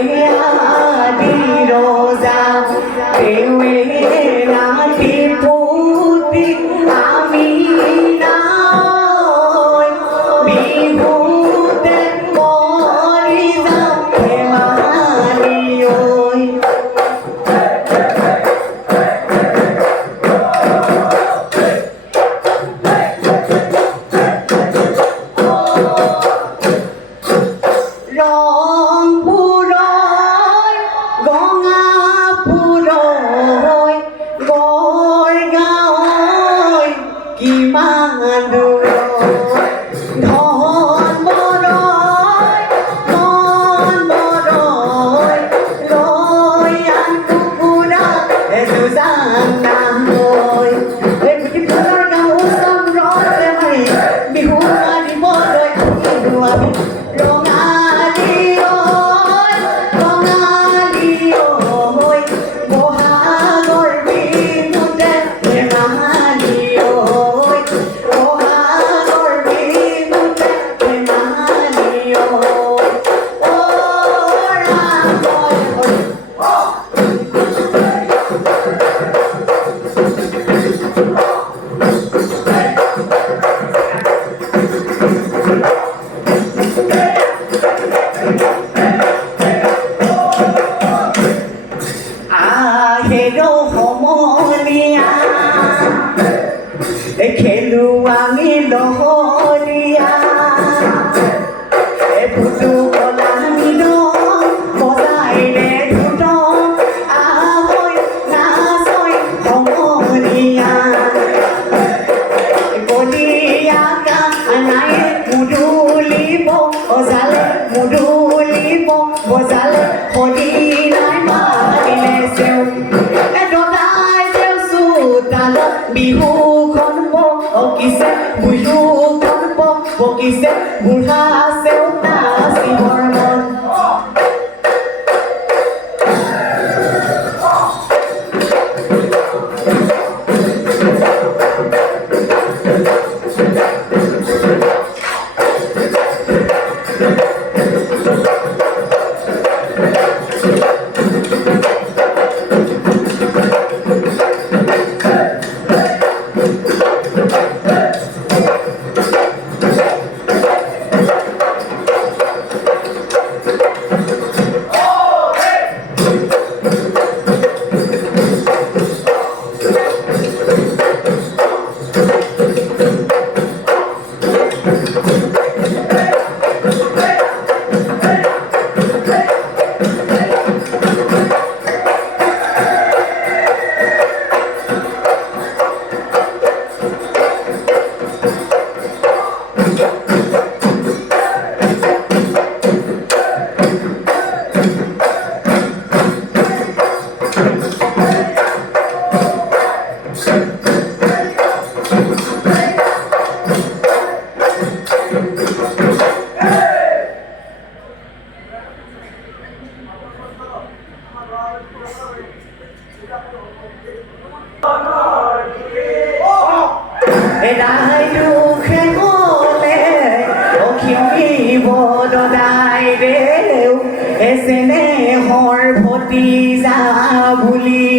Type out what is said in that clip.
আদি ৰোজা পেয়ে নাতি পুতি আমি নাই বিহুতে মৰি যাবে মালি ওই ৰংপুৰয় গঙাপুৰয় গড়গাঁৱই কিমান দূৰ ধনমৰয় মনমৰয় লৈ আন কুকুৰা এযোজান নামৈ এই ফুলৰ গামোচা মূৰতে মাৰি বিহু মাৰিবলৈ আহিলোঁ আমি আহেৰো সমনীয়া খেলো আমি লহৰীয়া ফুটু কলা মিল বজাইৰে ধুত আহৈ নাচৈ সমনীয়া কলীয়া কানাই মুদুলিব বজালে মুদুলিব বজালে সদিনাই মাৰিলে চেও বিহুখন বকিছে বিহুখন বকিছে বুঢ়া চেউতা শিৱৰ মন এদাই দুখে গ'লে অখিমিব দদাই দেউ এচেনেহৰ ভতিজা বুলি